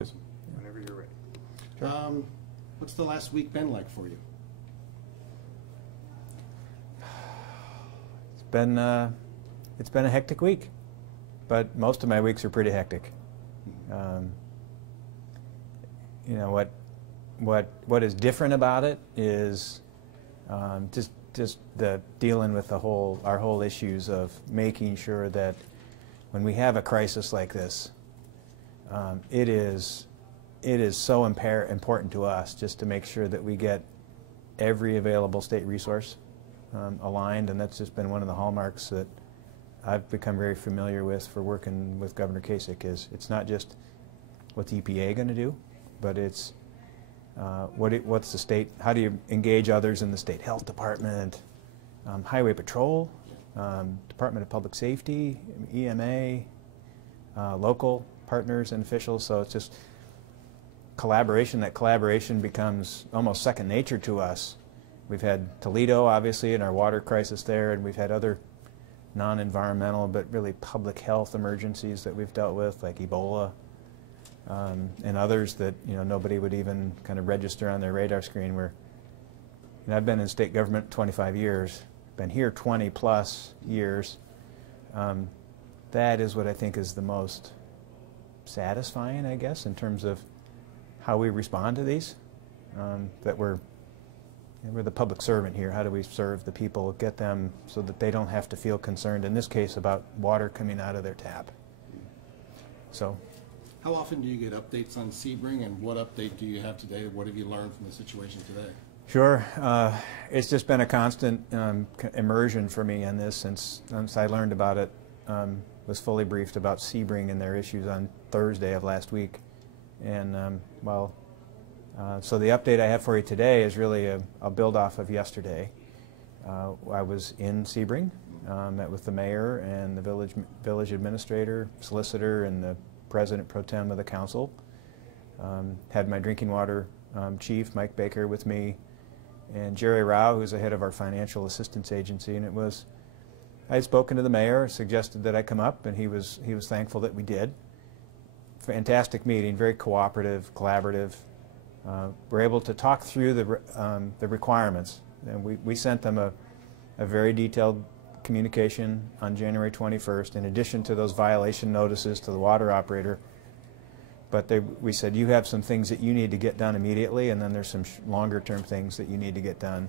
Whenever you're ready. Sure. What's the last week been like for you? It's been a hectic week, but most of my weeks are pretty hectic. You know what is different about it is just the dealing with our whole issues of making sure that when we have a crisis like this, it is so important to us just to make sure that we get every available state resource aligned, and that's just been one of the hallmarks that I've become very familiar with for working with Governor Kasich. Is it's not just what's the EPA going to do, but it's what's the state, how do you engage others in the state health department, highway patrol, Department of Public Safety, EMA, local partners and officials. So it's just collaboration. That collaboration becomes almost second nature to us. We've had Toledo, obviously, in our water crisis there, and we've had other non-environmental but really public health emergencies that we've dealt with, like Ebola, and others that nobody would even kind of register on their radar screen. I've been in state government 25 years, been here 20 plus years. That is what I think is the most satisfying, I guess, in terms of how we respond to these. That we're the public servant here. How do we serve the people, get them so that they don't have to feel concerned, in this case, about water coming out of their tap. So, how often do you get updates on Sebring, and what update do you have today? What have you learned from the situation today? Sure. It's just been a constant immersion for me in this since I learned about it, was fully briefed about Sebring and their issues on Thursday of last week. And so the update I have for you today is really a build off of yesterday. I was in Sebring, met with the mayor and the village administrator, solicitor, and the president pro tem of the council. Had my drinking water chief, Mike Baker, with me, and Jerry Rao, who's the head of our financial assistance agency. And I had spoken to the mayor, suggested that I come up, and he was thankful that we did. Fantastic meeting, very cooperative, collaborative. We're able to talk through the requirements, and we sent them a very detailed communication on January 21st, in addition to those violation notices to the water operator. But we said, you have some things that you need to get done immediately, and then there's some longer-term things that you need to get done.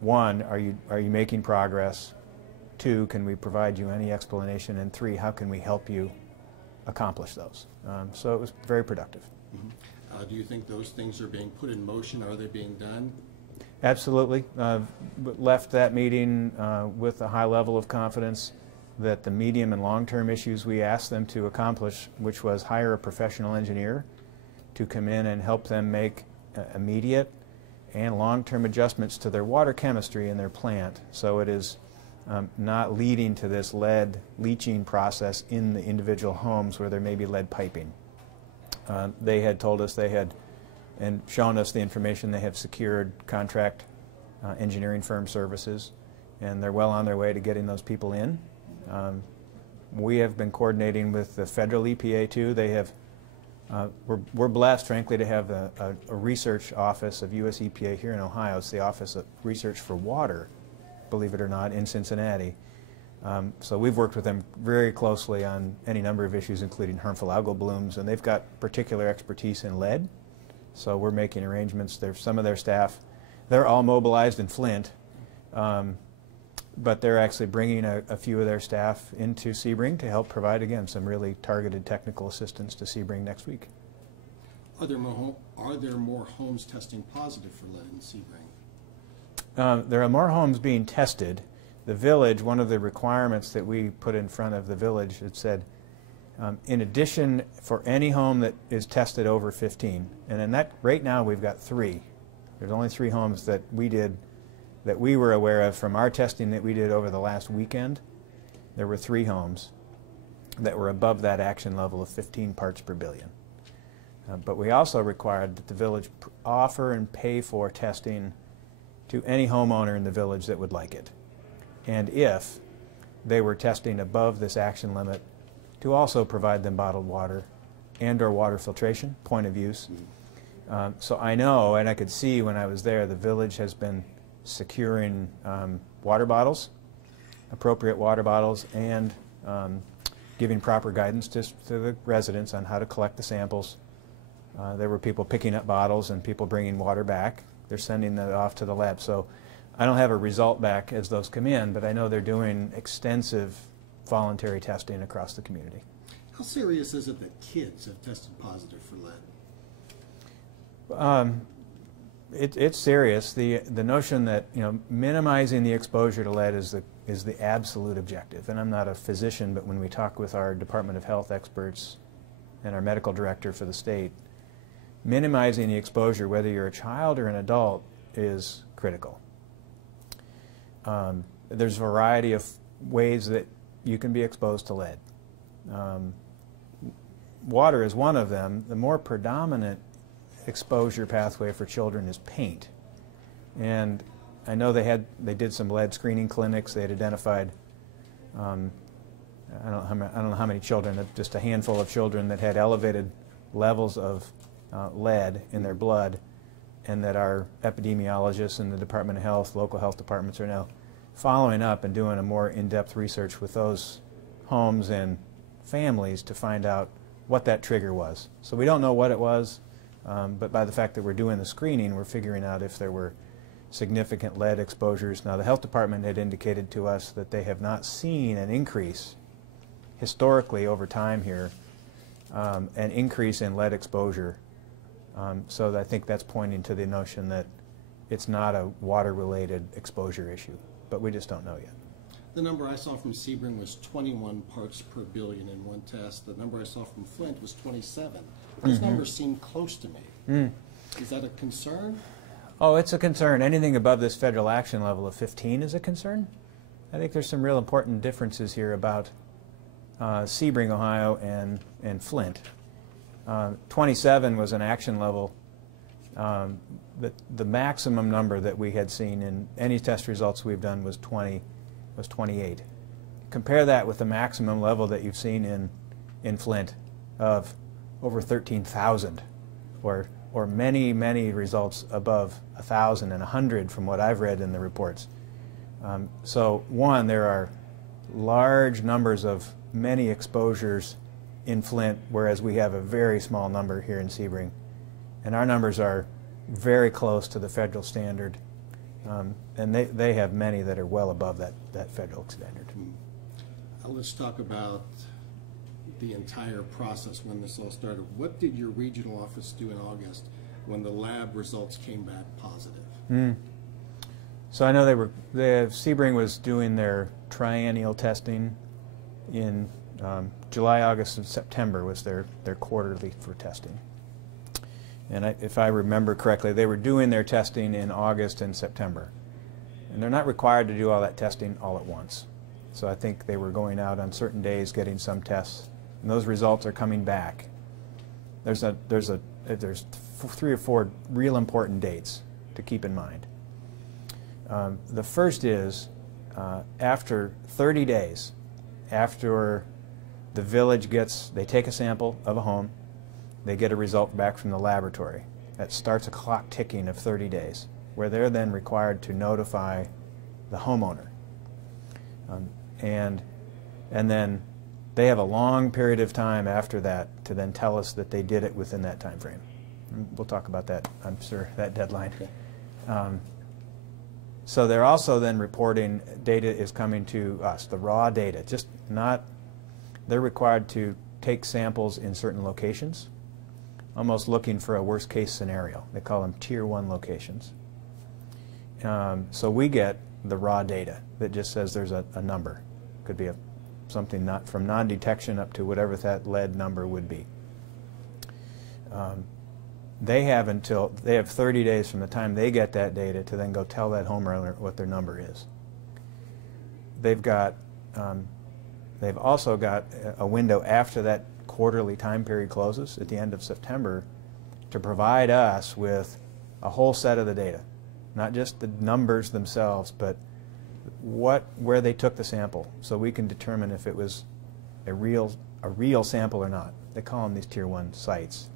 One, are you making progress? Two, can we provide you any explanation? And three, how can we help you accomplish those? So it was very productive. Mm-hmm. Do you think those things are being put in motion? Are they being done? Absolutely. Left that meeting with a high level of confidence that the medium and long-term issues we asked them to accomplish, which was hire a professional engineer to come in and help them make immediate and long-term adjustments to their water chemistry in their plant, so it is not leading to this lead leaching process in the individual homes where there may be lead piping. They had told us and shown us the information they have secured contract engineering firm services, and they're well on their way to getting those people in. We have been coordinating with the federal EPA too. They have, we're blessed, frankly, to have a research office of US EPA here in Ohio. It's the Office of Research for Water, believe it or not, in Cincinnati. So we've worked with them very closely on any number of issues, including harmful algal blooms, and they've got particular expertise in lead. So we're making arrangements. There's some of their staff, they're all mobilized in Flint, but they're actually bringing a few of their staff into Sebring to help provide, again, some really targeted technical assistance to Sebring next week. Are there more homes testing positive for lead in Sebring? There are more homes being tested. The village, one of the requirements that we put in front of the village, it said, in addition, for any home that is tested over 15, and in that, right now we've got 3. There's only 3 homes that we were aware of from our testing that we did over the last weekend. There were 3 homes that were above that action level of 15 parts per billion. But we also required that the village offer and pay for testing to any homeowner in the village that would like it. And if they were testing above this action limit, to also provide them bottled water and/or water filtration, point of use. So I know, and I could see when I was there, the village has been securing water bottles, appropriate water bottles, and giving proper guidance to the residents on how to collect the samples. There were people picking up bottles and people bringing water back. They're sending that off to the lab. So I don't have a result back as those come in, but I know they're doing extensive voluntary testing across the community. How serious is it that kids have tested positive for lead? It's serious. The notion that minimizing the exposure to lead is the absolute objective. And I'm not a physician, but when we talk with our Department of Health experts and our medical director for the state, minimizing the exposure, whether you're a child or an adult, is critical. There's a variety of ways that you can be exposed to lead. Water is one of them. The more predominant exposure pathway for children is paint. And I know they did some lead screening clinics. They had identified, I don't know how many children, just a handful of children that had elevated levels of lead in their blood, and that our epidemiologists in the Department of Health, local health departments, are now following up and doing a more in-depth research with those homes and families to find out what that trigger was. So we don't know what it was, but by the fact that we're doing the screening, we're figuring out if there were significant lead exposures. Now, the health department had indicated to us that they have not seen an increase historically over time here, an increase in lead exposure. So I think that's pointing to the notion that it's not a water-related exposure issue, but we just don't know yet. The number I saw from Sebring was 21 parts per billion in one test. The number I saw from Flint was 27. Those numbers seem close to me. Is that a concern? Oh, it's a concern. Anything above this federal action level of 15 is a concern. I think there's some real important differences here about Sebring, Ohio, and Flint. 27 was an action level. The maximum number that we had seen in any test results we've done was 28. Compare that with the maximum level that you've seen in Flint of over 13,000, or many, many results above 1,000 and 100 from what I've read in the reports. So one, there are large numbers of many exposures in Flint, whereas we have a very small number here in Sebring. And our numbers are very close to the federal standard. And they have many that are well above that federal standard. Let's talk about the entire process when this all started. What did your regional office do in August when the lab results came back positive? So I know Sebring was doing their triennial testing in July, August, and September was their quarterly for testing. And if I remember correctly, they were doing their testing in August and September. And they're not required to do all that testing all at once. So I think they were going out on certain days getting some tests, and those results are coming back. There's 3 or 4 real important dates to keep in mind. The first is after 30 days, after the village they take a sample of a home, they get a result back from the laboratory. That starts a clock ticking of 30 days, where they're then required to notify the homeowner. And then they have a long period of time after that to then tell us that they did it within that time frame. We'll talk about that, I'm sure, that deadline. Okay. So they're also then reporting data is coming to us, the raw data, they're required to take samples in certain locations, almost looking for a worst case scenario. They call them tier 1 locations. So we get the raw data that just says there's a number. Could be something not from non-detection up to whatever that lead number would be. They have 30 days from the time they get that data to then go tell that homeowner what their number is. They've also got a window after that quarterly time period closes at the end of September to provide us with a whole set of the data, not just the numbers themselves, but where they took the sample, so we can determine if it was a real sample or not. they call them these Tier 1 sites.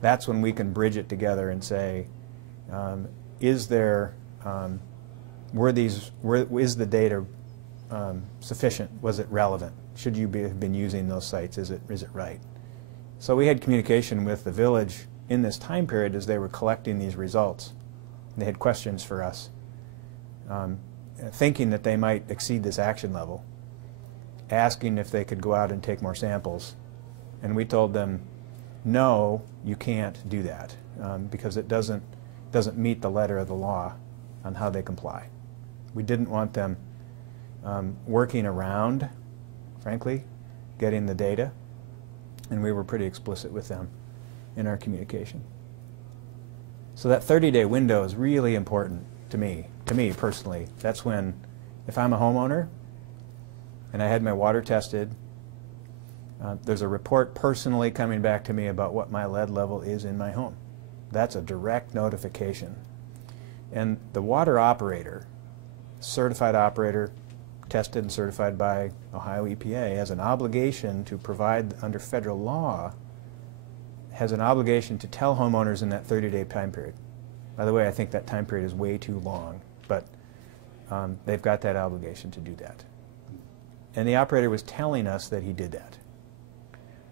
That's when we can bridge it together and say, is there, is the data sufficient? Was it relevant? Should you have been using those sites? Is it right? So we had communication with the village in this time period as they were collecting these results. They had questions for us, thinking that they might exceed this action level, asking if they could go out and take more samples. And we told them, no, you can't do that because it doesn't meet the letter of the law on how they comply. We didn't want them working around, frankly, getting the data, and we were pretty explicit with them in our communication. So that 30-day window is really important to me personally. That's when, if I'm a homeowner and I had my water tested, there's a report personally coming back to me about what my lead level is in my home. That's a direct notification. And the water operator, certified operator, tested and certified by Ohio EPA, has an obligation to provide, under federal law, has an obligation to tell homeowners in that 30-day time period. By the way, I think that time period is way too long, but they've got that obligation to do that. And the operator was telling us that he did that.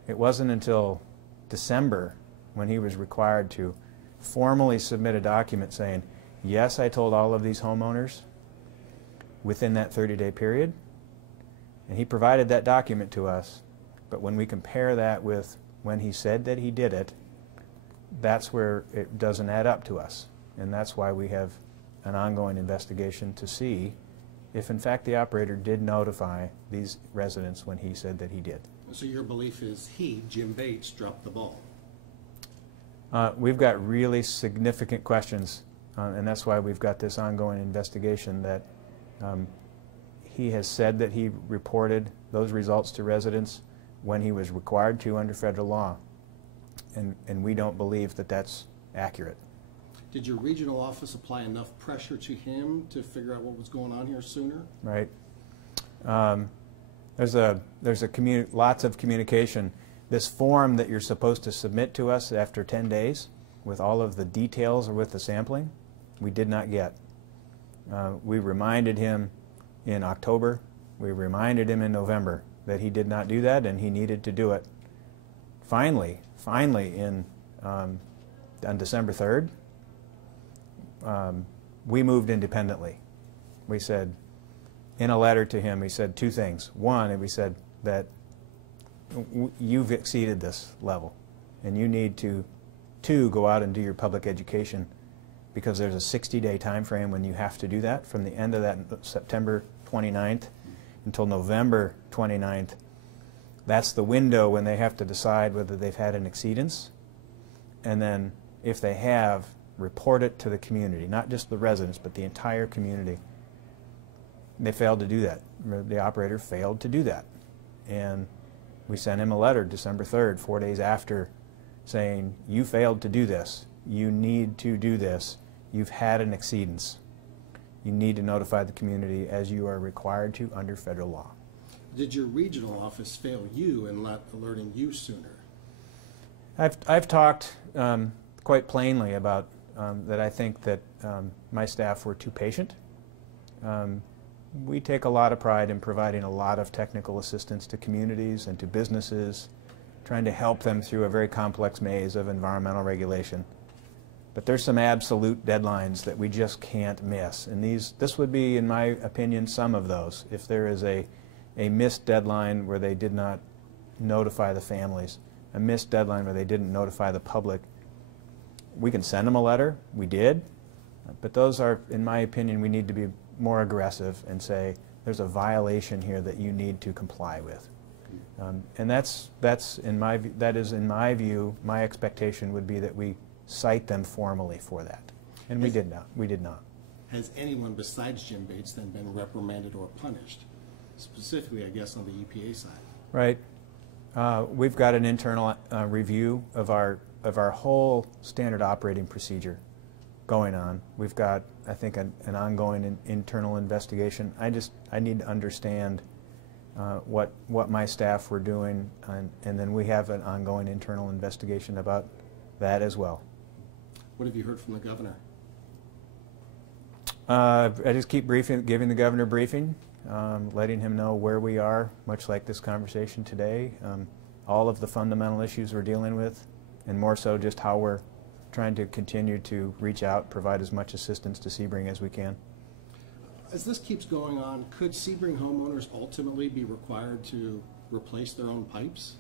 It wasn't until December when he was required to formally submit a document saying, yes, I told all of these homeowners within that 30-day period, and he provided that document to us, but when we compare that with when he said that he did it, that's where it doesn't add up to us. And that's why we have an ongoing investigation to see if in fact the operator did notify these residents when he said that he did. So your belief is he, Jim Bates, dropped the ball? We've got really significant questions, and that's why we've got this ongoing investigation that he has said that he reported those results to residents when he was required to under federal law, and we don't believe that that's accurate. Did your regional office apply enough pressure to him to figure out what was going on here sooner? Right. There's lots of communication. This form that you're supposed to submit to us after 10 days with all of the details or with the sampling, we did not get. We reminded him in October, we reminded him in November that he did not do that and he needed to do it. Finally, on December 3rd, we moved independently. We said, in a letter to him, we said two things. One, we said that you've exceeded this level and you need to, two, go out and do your public education, because there's a 60-day time frame when you have to do that, from the end of that September 29th until November 29th. That's the window when they have to decide whether they've had an exceedance, and then if they have, report it to the community, not just the residents, but the entire community. They failed to do that. The operator failed to do that. And we sent him a letter December 3rd, 4 days after, saying, you failed to do this. You need to do this. You've had an exceedance. You need to notify the community as you are required to under federal law. Did your regional office fail you in not alerting you sooner? I've talked quite plainly about that I think that my staff were too patient. We take a lot of pride in providing a lot of technical assistance to communities and to businesses, trying to help them through a very complex maze of environmental regulation. But there's some absolute deadlines that we just can't miss. And this would be, in my opinion, some of those. If there is a missed deadline where they did not notify the families, a missed deadline where they didn't notify the public, we can send them a letter. We did. But those are, in my opinion, we need to be more aggressive and say, there's a violation here that you need to comply with. And that is in my view, my expectation would be that we cite them formally for that. And we did not. We did not. Has anyone besides Jim Bates then been reprimanded or punished? Specifically, I guess, on the EPA side. Right. We've got an internal review of our whole standard operating procedure going on. We've got, I think, an ongoing internal investigation. I need to understand what my staff were doing, and then we have an ongoing internal investigation about that as well. What have you heard from the governor? I just keep giving the governor briefing, letting him know where we are, much like this conversation today, all of the fundamental issues we're dealing with, and more so just how we're trying to continue to reach out, provide as much assistance to Sebring as we can. As this keeps going on, could Sebring homeowners ultimately be required to replace their own pipes?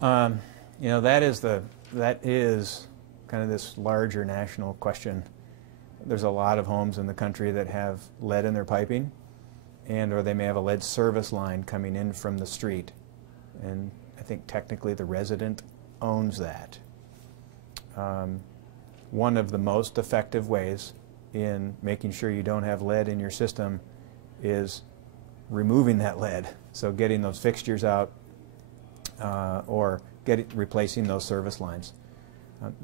You know, that is kind of this larger national question. There's a lot of homes in the country that have lead in their piping, or they may have a lead service line coming in from the street, and I think technically the resident owns that. One of the most effective ways in making sure you don't have lead in your system is removing that lead, so getting those fixtures out or replacing those service lines.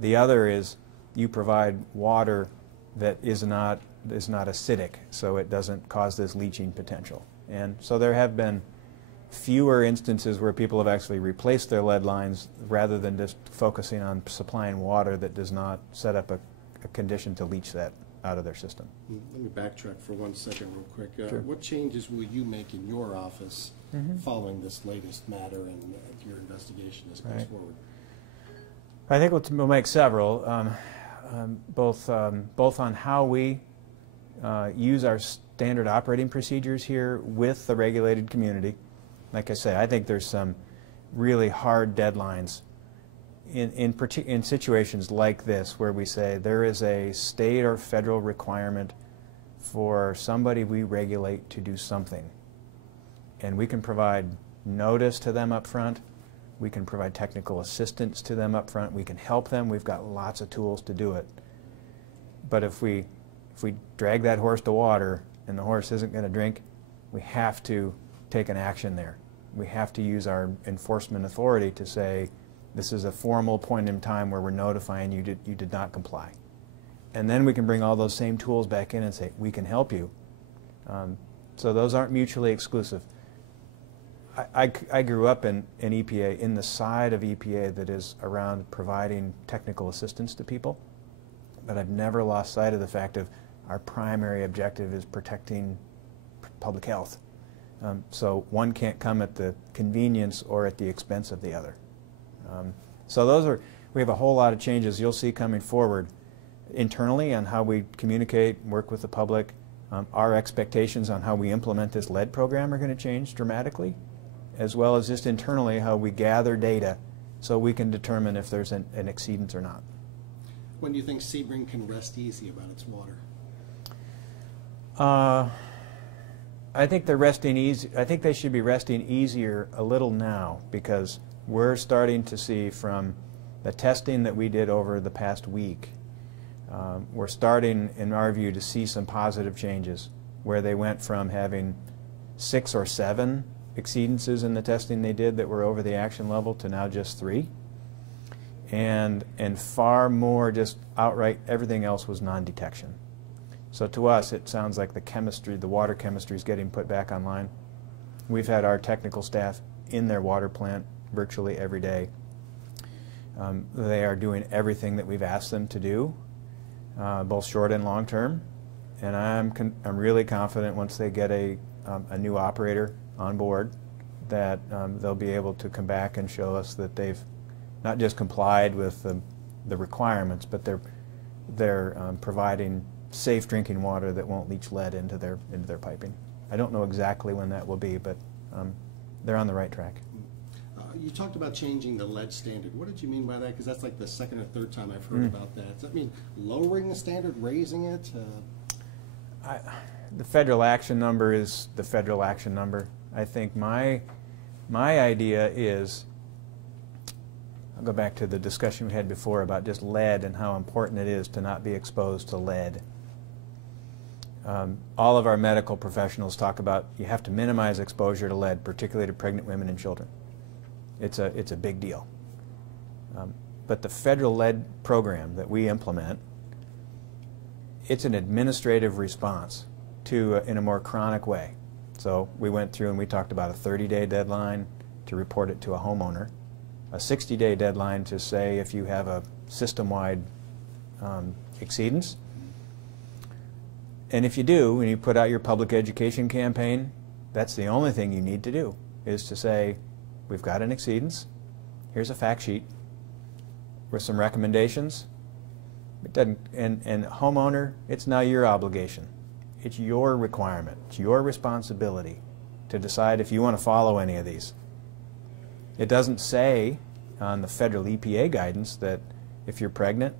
The other is you provide water that is not acidic, so it doesn't cause this leaching potential. And so there have been fewer instances where people have actually replaced their lead lines rather than just focusing on supplying water that does not set up a condition to leach that out of their system. Let me backtrack for 1 second real quick. Sure. What changes will you make in your office following this latest matter and your investigation as it goes forward? I think we'll make several, both on how we use our standard operating procedures here with the regulated community. Like I say, I think there's some really hard deadlines in situations like this where we say there is a state or federal requirement for somebody we regulate to do something. And we can provide notice to them up front. We can provide technical assistance to them up front. We can help them. We've got lots of tools to do it. But if we drag that horse to water and the horse isn't going to drink, we have to take an action there. We have to use our enforcement authority to say, this is a formal point in time where we're notifying you you did not comply. And then we can bring all those same tools back in and say, we can help you. So those aren't mutually exclusive. I grew up in EPA, in the side of EPA that is around providing technical assistance to people, but I've never lost sight of the fact of our primary objective is protecting public health. So one can't come at the convenience or at the expense of the other. So we have a whole lot of changes you'll see coming forward internally on how we communicate, work with the public. Our expectations on how we implement this lead program are going to change dramatically, as well as just internally how we gather data so we can determine if there's an exceedance or not. When do you think Sebring can rest easy about its water? I think they're resting easy. I think they should be resting easier a little now, because we're starting to see from the testing that we did over the past week, we're starting, in our view, to see some positive changes where they went from having 6 or 7 exceedances in the testing they did that were over the action level to now just 3. And far more just outright everything else was non-detection. So to us it sounds like the chemistry, the water chemistry is getting put back online. We've had our technical staff in their water plant virtually every day. They are doing everything that we've asked them to do, both short and long term. And I'm really confident once they get a new operator on board that they'll be able to come back and show us that they've not just complied with the requirements, but they're providing safe drinking water that won't leach lead into their piping. I don't know exactly when that will be, but they're on the right track. You talked about changing the lead standard. What did you mean by that? Because that's like the second or third time I've heard about that. Does that mean lowering the standard, raising it? The federal action number is the federal action number. I think my idea is, I'll go back to the discussion we had before about just lead and how important it is to not be exposed to lead. All of our medical professionals talk about you have to minimize exposure to lead, particularly to pregnant women and children. It's a big deal. But the federal lead program that we implement, it's an administrative response to in a more chronic way. So we went through and we talked about a 30-day deadline to report it to a homeowner, a 60-day deadline to say if you have a system-wide exceedance. And if you do, when you put out your public education campaign, that's the only thing you need to do, is to say, we've got an exceedance, here's a fact sheet with some recommendations. It doesn't, and homeowner, it's now your obligation. It's your requirement. It's your responsibility to decide if you want to follow any of these. It doesn't say on the federal EPA guidance that if you're pregnant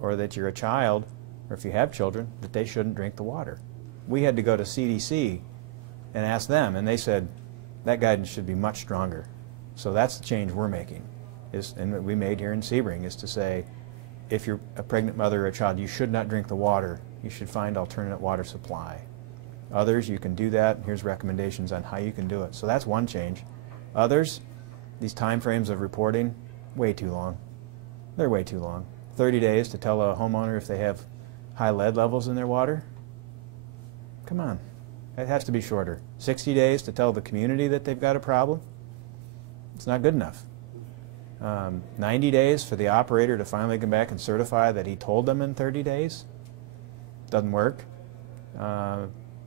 or that you're a child or if you have children that they shouldn't drink the water. We had to go to CDC and ask them, and they said that guidance should be much stronger. So that's the change we're making, and that we made here in Sebring, is to say if you're a pregnant mother or a child, you should not drink the water. You should find alternate water supply. Others, you can do that, and here's recommendations on how you can do it. So that's one change. Others, these time frames of reporting, way too long. They're way too long. 30 days to tell a homeowner if they have high lead levels in their water? Come on. It has to be shorter. 60 days to tell the community that they've got a problem? It's not good enough. 90 days for the operator to finally come back and certify that he told them in 30 days? Doesn't work.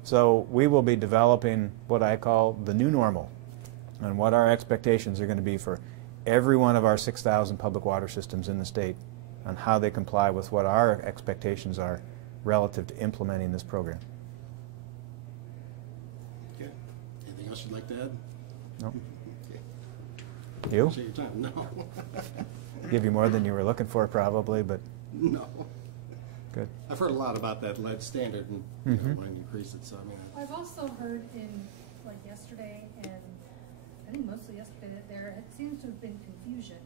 So we will be developing what I call the new normal, and what our expectations are going to be for every one of our 6,000 public water systems in the state, on how they comply with what our expectations are relative to implementing this program. Okay. Anything else you'd like to add? No. Okay. You? Appreciate your time. No. Give you more than you were looking for, probably, but No. good. I've heard a lot about that lead standard and you know, wanting to increase it. So I mean, I've also heard in, like yesterday, and I think mostly yesterday, that there seems to have been confusion,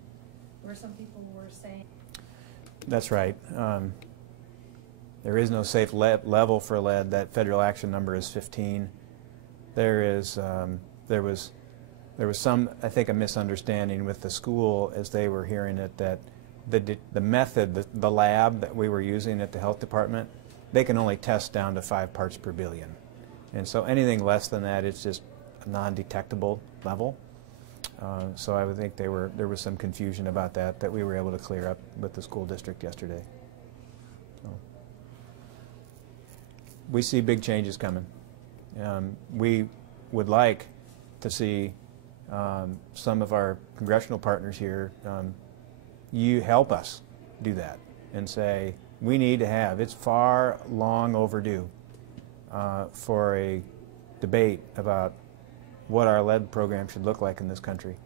where some people were saying. That's right. There is no safe level for lead. That federal action number is 15. There was some, I think, a misunderstanding with the school as they were hearing it, that the method, the lab that we were using at the health department, they can only test down to 5 parts per billion. And so anything less than that, it's just a non-detectable level. So I would think there was some confusion about that we were able to clear up with the school district yesterday. So we see big changes coming. We would like to see some of our congressional partners here, you help us do that and say we need to have, it's far long overdue for a debate about what our lead program should look like in this country.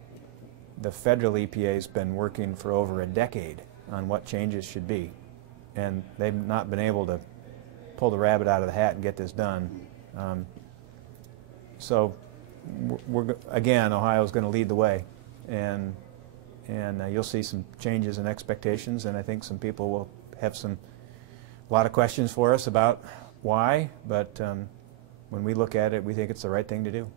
The federal EPA has been working for over a decade on what changes should be, and they've not been able to pull the rabbit out of the hat and get this done. So again, Ohio's going to lead the way, and you'll see some changes in expectations, and I think some people will have a lot of questions for us about why, but when we look at it, we think it's the right thing to do.